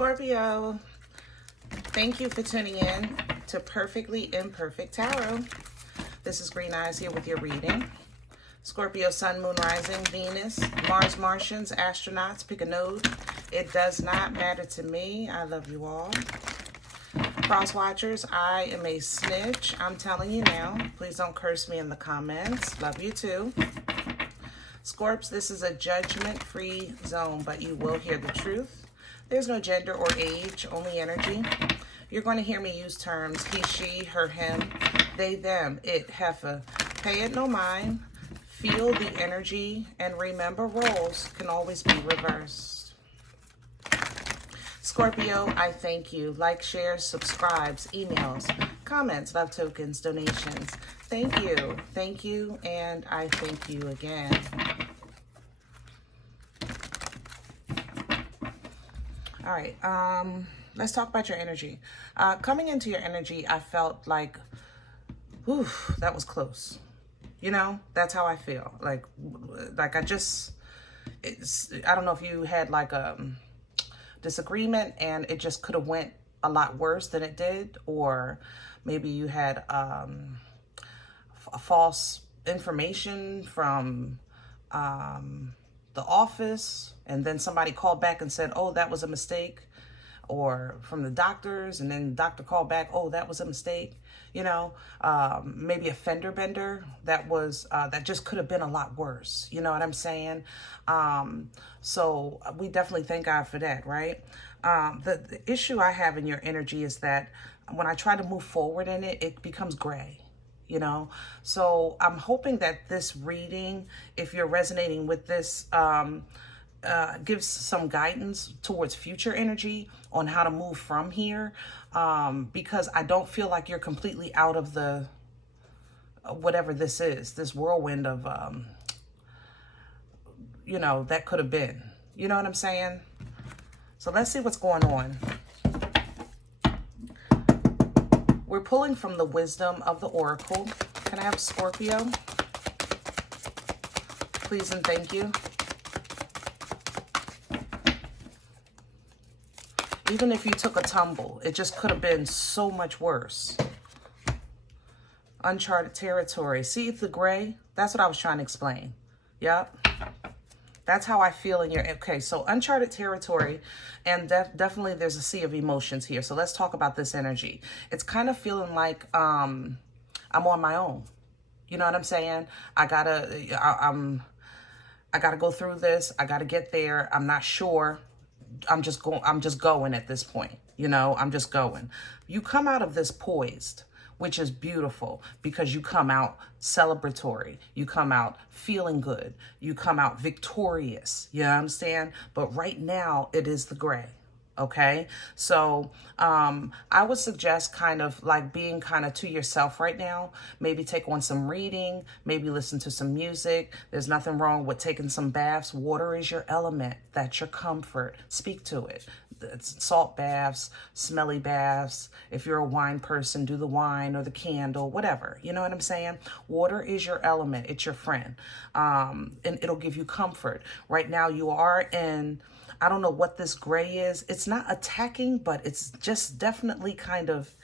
Scorpio, thank you for tuning in to Perfectly Imperfect Tarot. This is Green Eyes here with your reading. Scorpio, Sun, Moon, Rising, Venus, Mars, Martians, astronauts, pick a node. It does not matter to me. I love you all. Cross watchers, I am a snitch. I'm telling you now. Please don't curse me in the comments. Love you too. Scorps, this is a judgment-free zone, but you will hear the truth. There's no gender or age, only energy. You're going to hear me use terms he, she, her, him, they, them, it, heifer. Pay it no mind. Feel the energy, and remember roles can always be reversed. Scorpio, I thank you. Like, shares, subscribes, emails, comments, love tokens, donations. Thank you, and I thank you again. All right, let's talk about your energy. Coming into your energy, I felt like, whew, that was close. You know, that's how I feel. Like I don't know if you had like a disagreement and it just could have went a lot worse than it did, or maybe you had a false information from the office, and then somebody called back and said, oh, that was a mistake, or from the doctors, and then the doctor called back, oh, that was a mistake. You know, maybe a fender bender that was that just could have been a lot worse. You know what I'm saying? So we definitely thank God for that, right? The issue I have in your energy is that when I try to move forward in it, it becomes gray. You know, so I'm hoping that this reading, if you're resonating with this, gives some guidance towards future energy on how to move from here, because I don't feel like you're completely out of the whatever this is, this whirlwind of you know, that could have been. You know what I'm saying? So let's see what's going on. We're pulling from the wisdom of the oracle. Can I have Scorpio? Please and thank you. Even if you took a tumble, it just could have been so much worse. Uncharted territory. See the gray? That's what I was trying to explain. Yep. That's how I feel in your... Okay, so uncharted territory, and definitely there's a sea of emotions here. So let's talk about this energy. It's kind of feeling like I'm on my own. You know what I'm saying? I gotta go through this. I gotta get there. I'm not sure. I'm just going at this point. You know, I'm just going. You come out of this poised, which is beautiful, because you come out celebratory. You come out feeling good. You come out victorious. You understand? But right now, it is the gray. Okay? So I would suggest kind of like being kind of to yourself right now. Maybe take on some reading. Maybe listen to some music. There's nothing wrong with taking some baths. Water is your element. That's your comfort. Speak to it. It's salt baths, smelly baths. If you're a wine person, do the wine or the candle, whatever. You know what I'm saying? Water is your element. It's your friend. And it'll give you comfort. Right now you are in... I don't know what this gray is. It's not attacking, but it's just definitely kind of,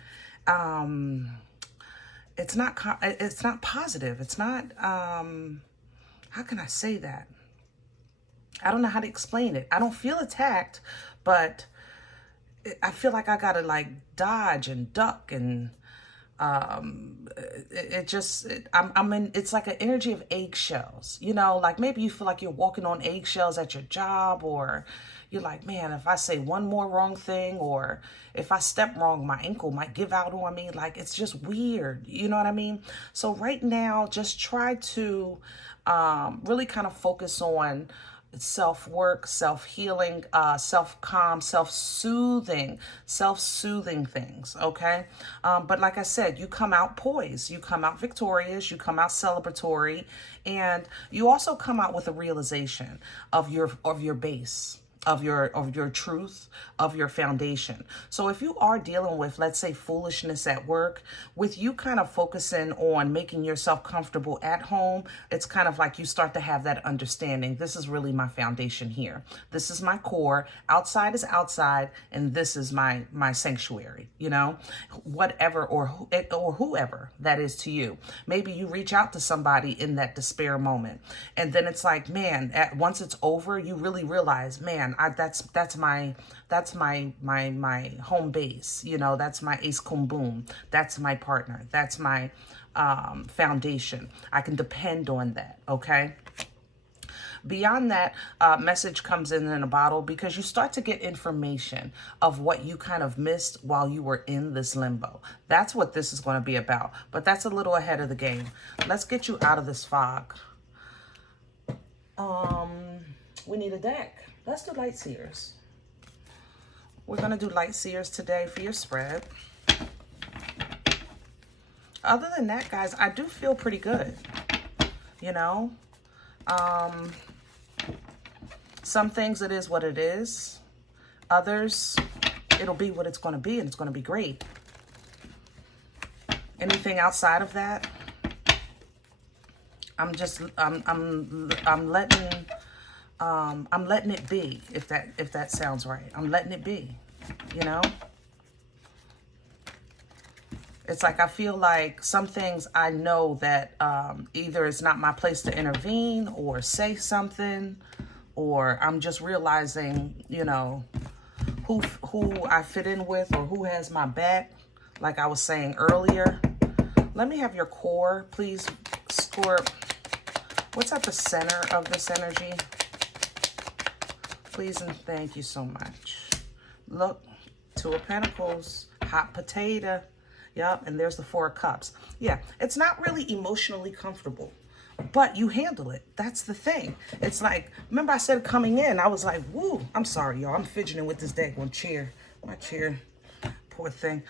it's not positive. It's not, how can I say that? I don't know how to explain it. I don't feel attacked, but I feel like I gotta like dodge and duck, and it's like an energy of eggshells, you know, like maybe you feel like you're walking on eggshells at your job, or you're like, man, if I say one more wrong thing, or if I step wrong, my ankle might give out on me. Like, it's just weird. You know what I mean? So right now, just try to really kind of focus on self-work, self-healing, self-calm, self-soothing things, okay? But like I said, you come out poised, you come out victorious, you come out celebratory, and you also come out with a realization of your base, of your truth, of your foundation. So if you are dealing with, let's say, foolishness at work, with you kind of focusing on making yourself comfortable at home, it's kind of like you start to have that understanding. This is really my foundation here. This is my core. Outside is outside, and this is my sanctuary, you know, whatever or whoever that is to you. Maybe you reach out to somebody in that despair moment, and then it's like, man, once it's over, you really realize, man, that's my home base, you know, that's my ace cum boom, that's my partner, that's my foundation. I can depend on that. Okay. Beyond that, message comes in a bottle, because you start to get information of what you kind of missed while you were in this limbo. That's what this is going to be about. But that's a little ahead of the game. Let's get you out of this fog. We need a deck. Let's do Light Seers. We're going to do Light Seers today for your spread. Other than that, guys, I do feel pretty good. You know, some things it is what it is. Others, it'll be what it's going to be, and it's going to be great. Anything outside of that, I'm letting it be, if that sounds right. I'm letting it be, you know? It's like, I feel like some things I know that either it's not my place to intervene or say something, or I'm just realizing, you know, who I fit in with or who has my back, like I was saying earlier. Let me have your core, please, Scorp. What's at the center of this energy? Please and thank you so much. Look, Two of Pentacles, hot potato. Yep, and there's the Four of Cups. Yeah, it's not really emotionally comfortable, but you handle it. That's the thing. It's like, remember I said coming in, I was like, woo, I'm sorry, y'all. I'm fidgeting with this daggone chair. My chair, poor thing.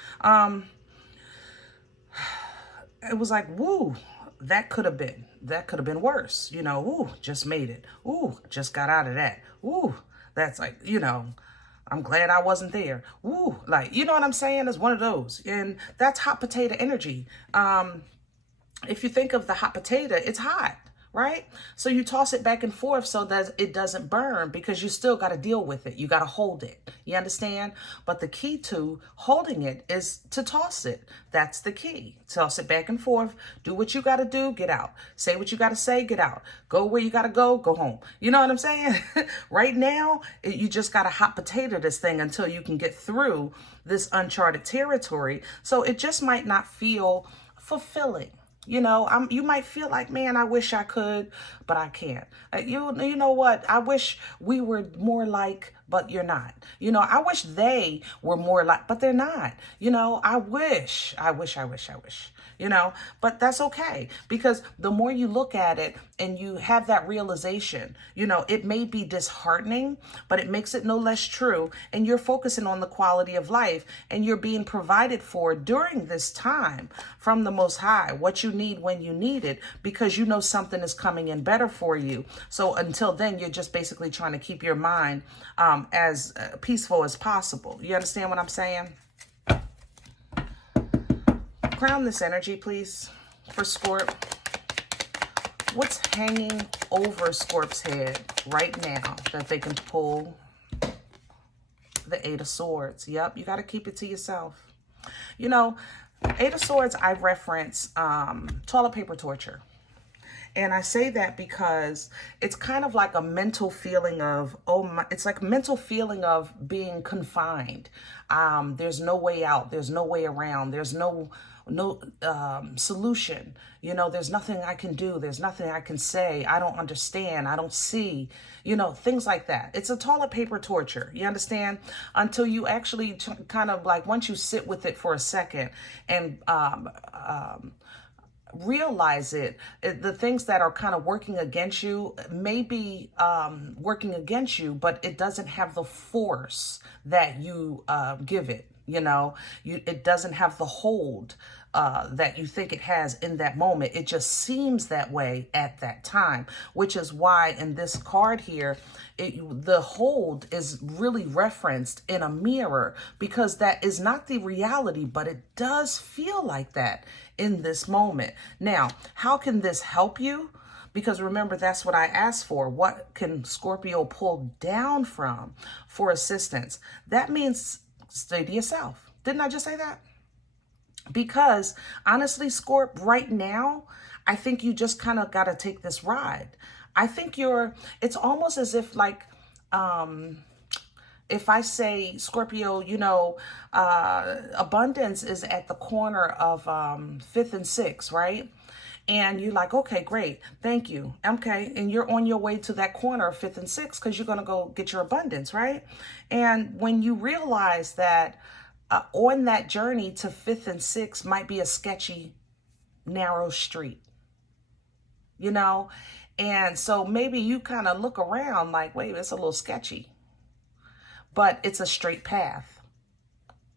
It was like, woo, that could have been worse. You know, ooh, just made it. Ooh, just got out of that. Ooh, that's like, you know, I'm glad I wasn't there. Woo, like, you know what I'm saying? It's one of those. And that's hot potato energy. If you think of the hot potato, it's hot, right? So you toss it back and forth so that it doesn't burn, because you still got to deal with it. You got to hold it. You understand? But the key to holding it is to toss it. That's the key. Toss it back and forth. Do what you got to do. Get out. Say what you got to say. Get out. Go where you got to go. Go home. You know what I'm saying? Right now, you just got to hot potato this thing until you can get through this uncharted territory. So it just might not feel fulfilling. You know, you might feel like, man, I wish I could, but I can't. You know what? I wish we were more like, but you're not. You know, I wish they were more like, but they're not. You know, I wish. You know, but that's okay, because the more you look at it and you have that realization, you know, it may be disheartening, but it makes it no less true. And you're focusing on the quality of life, and you're being provided for during this time from the Most High, what you need when you need it, because you know something is coming in better for you. So until then, you're just basically trying to keep your mind as peaceful as possible. You understand what I'm saying? Crown this energy, please, for Scorp. What's hanging over Scorp's head right now that they can pull? The Eight of Swords. Yep, you got to keep it to yourself. You know, Eight of Swords, I reference toilet paper torture. And I say that because it's kind of like a mental feeling of, it's like a mental feeling of being confined. There's no way out. There's no way around. There's no solution. You know, there's nothing I can do. There's nothing I can say. I don't understand. I don't see, you know, things like that. It's a toilet paper torture. You understand? Until you actually kind of like, once you sit with it for a second and, realize it, the things that are kind of working against you may be working against you, but it doesn't have the force that you give it. You know, it doesn't have the hold that you think it has in that moment. It just seems that way at that time, which is why in this card here, the hold is really referenced in a mirror, because that is not the reality, but it does feel like that in this moment. Now, how can this help you? Because remember, that's what I asked for. What can Scorpio pull down from for assistance? That means stay to yourself. Didn't I just say that? Because honestly, Scorp, right now, I think you just kind of got to take this ride. I think it's almost as if like, if I say, Scorpio, you know, abundance is at the corner of 5th and 6th, right? And you're like, okay, great, thank you. Okay, and you're on your way to that corner of 5th and 6th because you're going to go get your abundance, right? And when you realize that on that journey to 5th and 6th might be a sketchy, narrow street, you know? And so maybe you kind of look around like, wait, it's a little sketchy. But it's a straight path.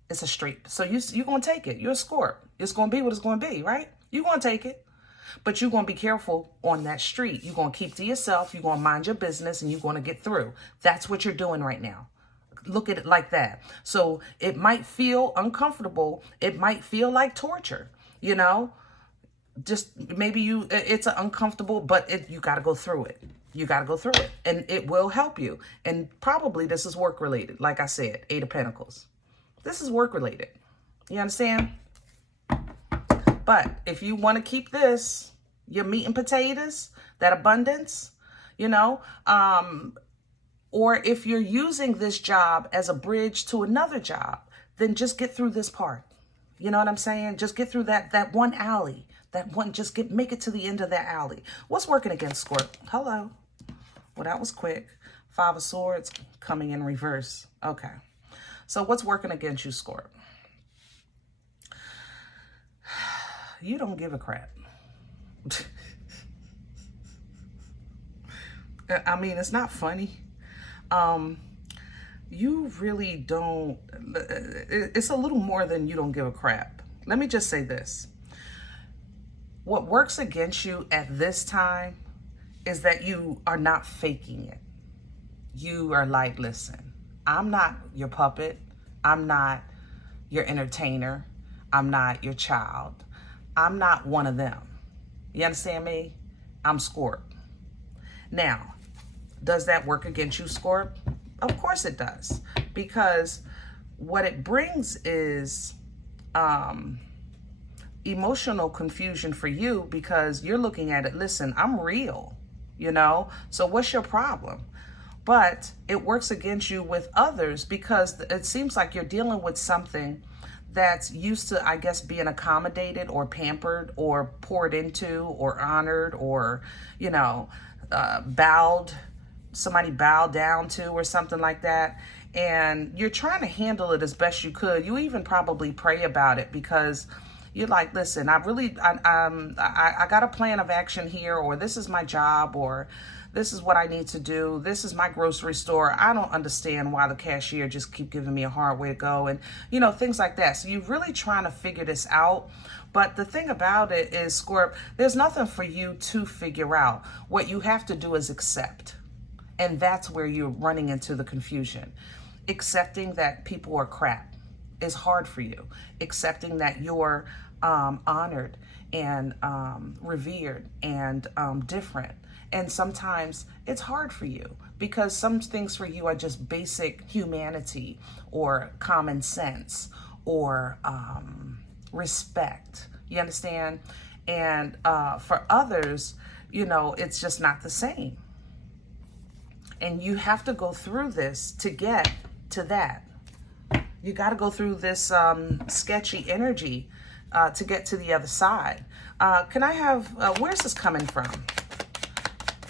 It's a straight. So you're going to take it. You're a Scorp. It's going to be what it's going to be, right? You're going to take it. But you're going to be careful on that street. You're going to keep to yourself. You're going to mind your business and you're going to get through. That's what you're doing right now. Look at it like that. So it might feel uncomfortable. It might feel like torture, you know, just maybe it's uncomfortable, but you got to go through it. You got to go through it and it will help you. And probably this is work related. Like I said, 8 of Pentacles. This is work related. You understand? But if you want to keep this, your meat and potatoes, that abundance, you know, or if you're using this job as a bridge to another job, then just get through this part. You know what I'm saying? Just get through that one alley, make it to the end of that alley. What's working against Scorp? Hello. Well, that was quick. 5 of Swords coming in reverse. Okay. So what's working against you, Scorp? You don't give a crap. I mean, it's not funny. You really don't, it's a little more than you don't give a crap. Let me just say this. What works against you at this time is that you are not faking it. You are like, listen, I'm not your puppet. I'm not your entertainer. I'm not your child. I'm not one of them. You understand me? I'm Scorp. Now, does that work against you, Scorp? Of course it does. Because what it brings is emotional confusion for you, because you're looking at it, listen, I'm real, you know? So what's your problem? But it works against you with others because it seems like you're dealing with something that's used to, I guess, being accommodated or pampered or poured into or honored or, you know, somebody bowed down to or something like that. And you're trying to handle it as best you could. You even probably pray about it because you're like, listen, I got a plan of action here, or this is my job, or this is what I need to do. This is my grocery store. I don't understand why the cashier just keep giving me a hard way to go, and, you know, things like that. So you're really trying to figure this out. But the thing about it is, Scorp, there's nothing for you to figure out. What you have to do is accept. And that's where you're running into the confusion. Accepting that people are crap is hard for you. Accepting that you're honored and revered and different. And sometimes it's hard for you because some things for you are just basic humanity or common sense or respect. You understand? And for others, you know, it's just not the same. And you have to go through this to get to that. You got to go through this sketchy energy to get to the other side. Can I have, where's this coming from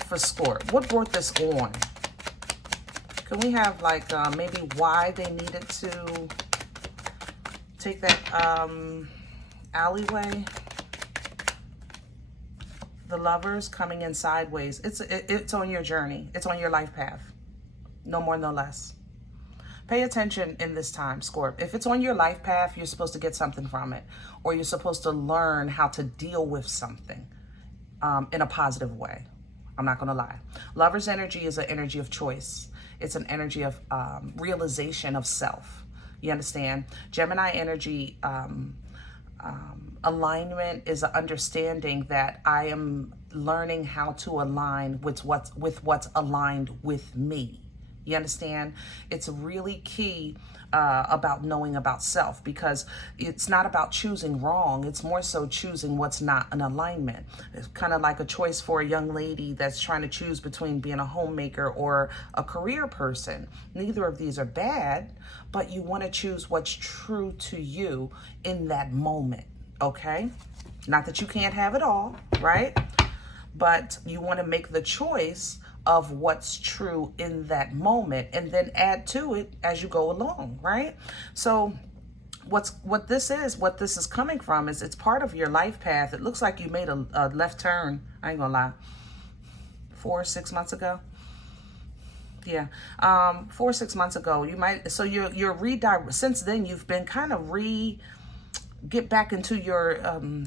for Scorp? What brought this on? Can we have like maybe why they needed to take that alleyway? The Lovers coming in sideways. It's on your journey. It's on your life path. No more, no less. Pay attention in this time, Scorp. If it's on your life path, you're supposed to get something from it, or you're supposed to learn how to deal with something in a positive way. I'm not going to lie. Lover's energy is an energy of choice. It's an energy of realization of self. You understand? Gemini energy, alignment is an understanding that I am learning how to align with what's aligned with me. You understand? It's really key about knowing about self, because it's not about choosing wrong. It's more so choosing what's not an alignment. It's kind of like a choice for a young lady that's trying to choose between being a homemaker or a career person. Neither of these are bad, but you want to choose what's true to you in that moment, okay? Not that you can't have it all, right? But you want to make the choice of what's true in that moment and then add to it as you go along, right? So what this is coming from is it's part of your life path. It looks like you made a left turn, I ain't gonna lie, 4 or 6 months ago. Yeah, 4 or 6 months ago. You might, so you're redirect. Since then, you've been kind of get back into your,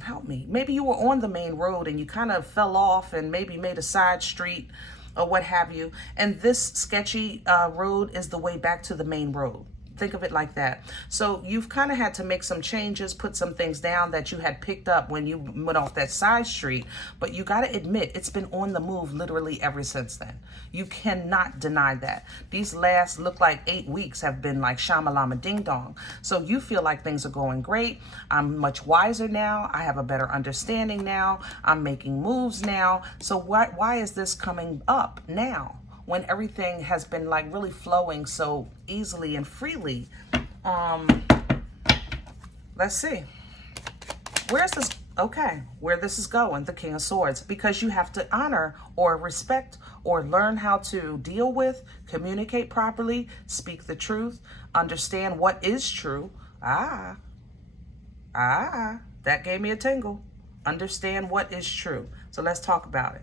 help me. Maybe you were on the main road and you kind of fell off and maybe made a side street or what have you. And this sketchy road is the way back to the main road. Think of it like that. So you've kind of had to make some changes, put some things down that you had picked up when you went off that side street. But you got to admit, it's been on the move literally ever since then. You cannot deny that. These last, look like 8 weeks have been like shamalama ding dong. So you feel like things are going great. I'm much wiser now. I have a better understanding now. I'm making moves now. So why is this coming up now, when everything has been like really flowing so easily and freely? Let's see. Where's this? Okay, where this is going, the King of Swords, because you have to honor or respect or learn how to deal with, communicate properly, speak the truth, understand what is true. That gave me a tingle. Understand what is true. So let's talk about it.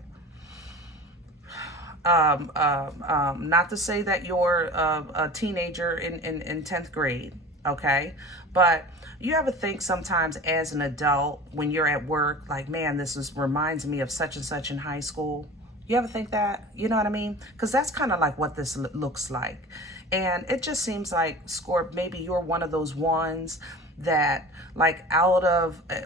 Not to say that you're a teenager in 10th grade, okay? But you ever think sometimes as an adult when you're at work, like, man, reminds me of such and such in high school? You ever think that? You know what I mean? Because that's kind of like what this looks like. And it just seems like, Scorp, maybe you're one of those ones that, like,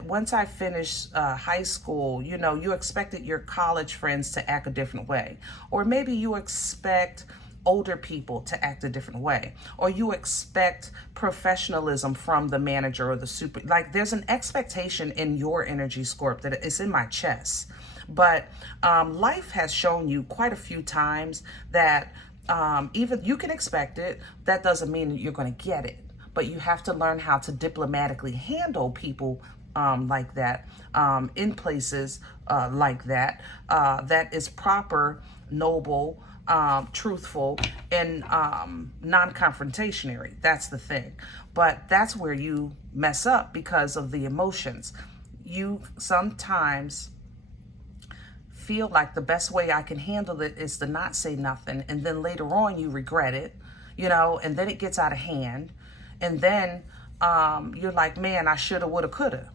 once I finished high school, you know, you expected your college friends to act a different way. Or maybe you expect older people to act a different way. Or you expect professionalism from the manager or the super. Like, there's an expectation in your energy, Scorp, that it's in my chest. But life has shown you quite a few times that even you can expect it. That doesn't mean that you're going to get it. But you have to learn how to diplomatically handle people like that, in places like that, that is proper, noble, truthful, and non-confrontationary. That's the thing. But that's where you mess up because of the emotions. You sometimes feel like the best way I can handle it is to not say nothing, and then later on you regret it, you know, and then it gets out of hand. And then you're like, man, I shoulda, woulda, coulda.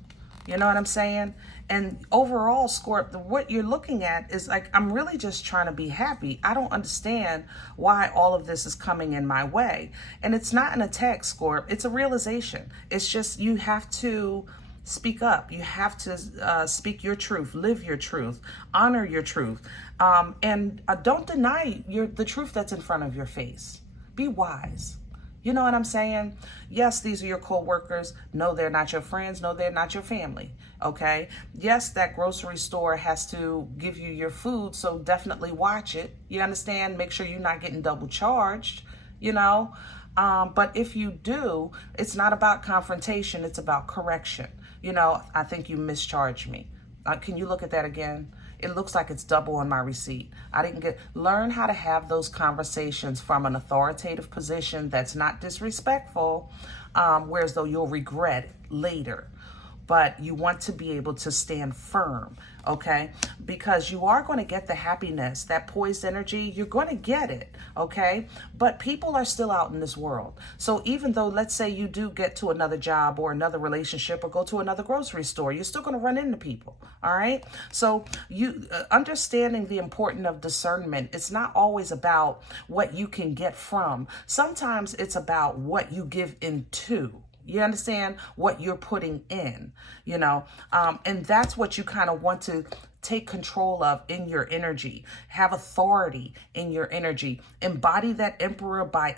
You know what I'm saying? And overall, Scorp, what you're looking at is like, I'm really just trying to be happy. I don't understand why all of this is coming in my way. And it's not an attack, Scorp. It's a realization. It's just you have to speak up. You have to speak your truth, live your truth, honor your truth. And don't deny the truth that's in front of your face. Be wise. You know what I'm saying? Yes, these are your co-workers. No, they're not your friends. No, they're not your family. Okay? Yes, that grocery store has to give you your food, so definitely watch it. You understand? Make sure you're not getting double charged, you know? But if you do, it's not about confrontation. It's about correction. You know, I think you mischarged me. Can you look at that again? It looks like it's double on my receipt. Learn how to have those conversations from an authoritative position that's not disrespectful, whereas though you'll regret it later. but you want to be able to stand firm, okay? Because you are going to get the happiness, that poised energy, you're going to get it, okay? But people are still out in this world. So even though, let's say you do get to another job or another relationship or go to another grocery store, you're still going to run into people, all right? So you understanding the importance of discernment, it's not always about what you can get from. Sometimes it's about what you give into. You understand what you're putting in, you know, and that's what you kind of want to take control of in your energy, have authority in your energy, embody that emperor by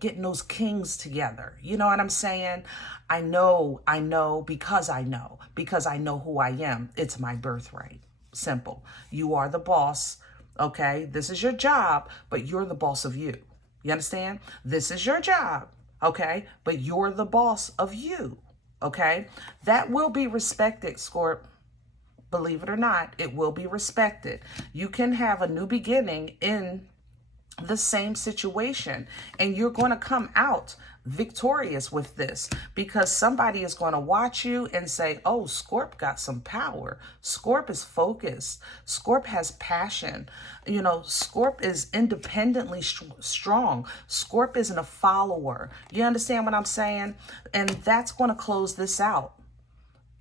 getting those kings together. You know what I'm saying? I know, because I know who I am. It's my birthright. Simple. You are the boss. Okay. This is your job, but you're the boss of you. You understand? This is your job. Okay, but you're the boss of you, okay? That will be respected, Scorp. Believe it or not, it will be respected. You can have a new beginning in the same situation, and you're going to come out victorious with this, because somebody is going to watch you and say, oh, Scorp got some power. Scorp is focused. Scorp has passion. You know, Scorp is independently strong. Scorp isn't a follower. You understand what I'm saying? And that's going to close this out.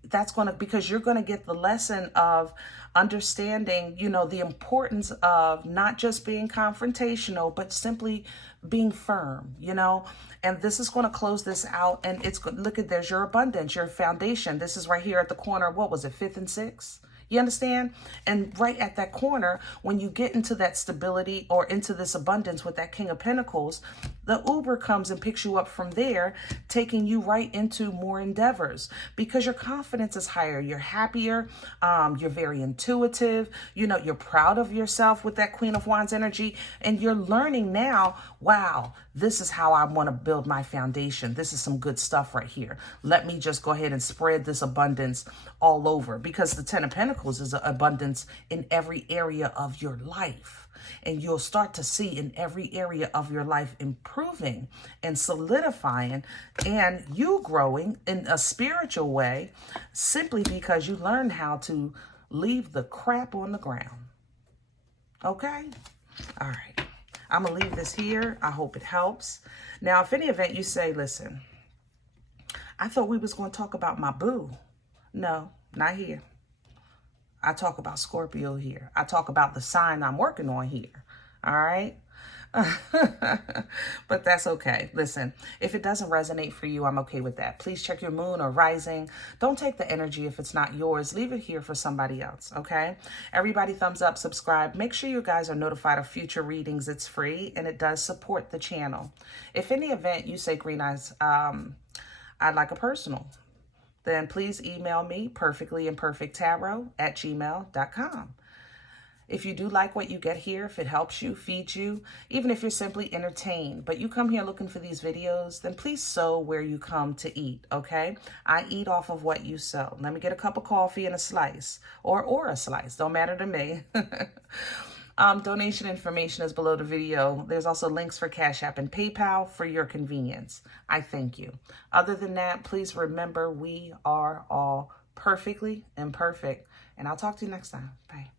That's going to, because you're going to get the lesson of understanding, you know, the importance of not just being confrontational, but simply being firm, you know. And this is going to close this out. And it's good. Look at, there's your abundance, your foundation. This is right here at the corner. What was it? 5th and 6th? You understand? And right at that corner, when you get into that stability or into this abundance with that King of Pentacles, the Uber comes and picks you up from there, taking you right into more endeavors, because your confidence is higher. You're happier. You're very intuitive. You know, you're proud of yourself with that Queen of Wands energy. And you're learning now, wow, this is how I want to build my foundation. This is some good stuff right here. Let me just go ahead and spread this abundance all over, because the 10 of Pentacles is abundance in every area of your life. And you'll start to see in every area of your life improving and solidifying, and you growing in a spiritual way, simply because you learned how to leave the crap on the ground. Okay? All right. I'm going to leave this here. I hope it helps. Now, if any event you say, listen, I thought we was going to talk about my boo. No, not here. I talk about Scorpio here. I talk about the sign I'm working on here. All right? But that's okay. Listen, if it doesn't resonate for you, I'm okay with that. Please check your moon or rising. Don't take the energy if it's not yours. Leave it here for somebody else, okay? Everybody thumbs up, subscribe. Make sure you guys are notified of future readings. It's free, and it does support the channel. If any event you say, Green Eyes, I'd like a personal, then please email me, perfectlyimperfecttarot@gmail.com. If you do like what you get here, if it helps you, feeds you, even if you're simply entertained, but you come here looking for these videos, then please sow where you come to eat, okay? I eat off of what you sow. Let me get a cup of coffee and a slice, or a slice. Don't matter to me. Donation information is below the video. There's also links for CashApp and PayPal for your convenience. I thank you. Other than that, please remember we are all perfectly imperfect. And I'll talk to you next time. Bye.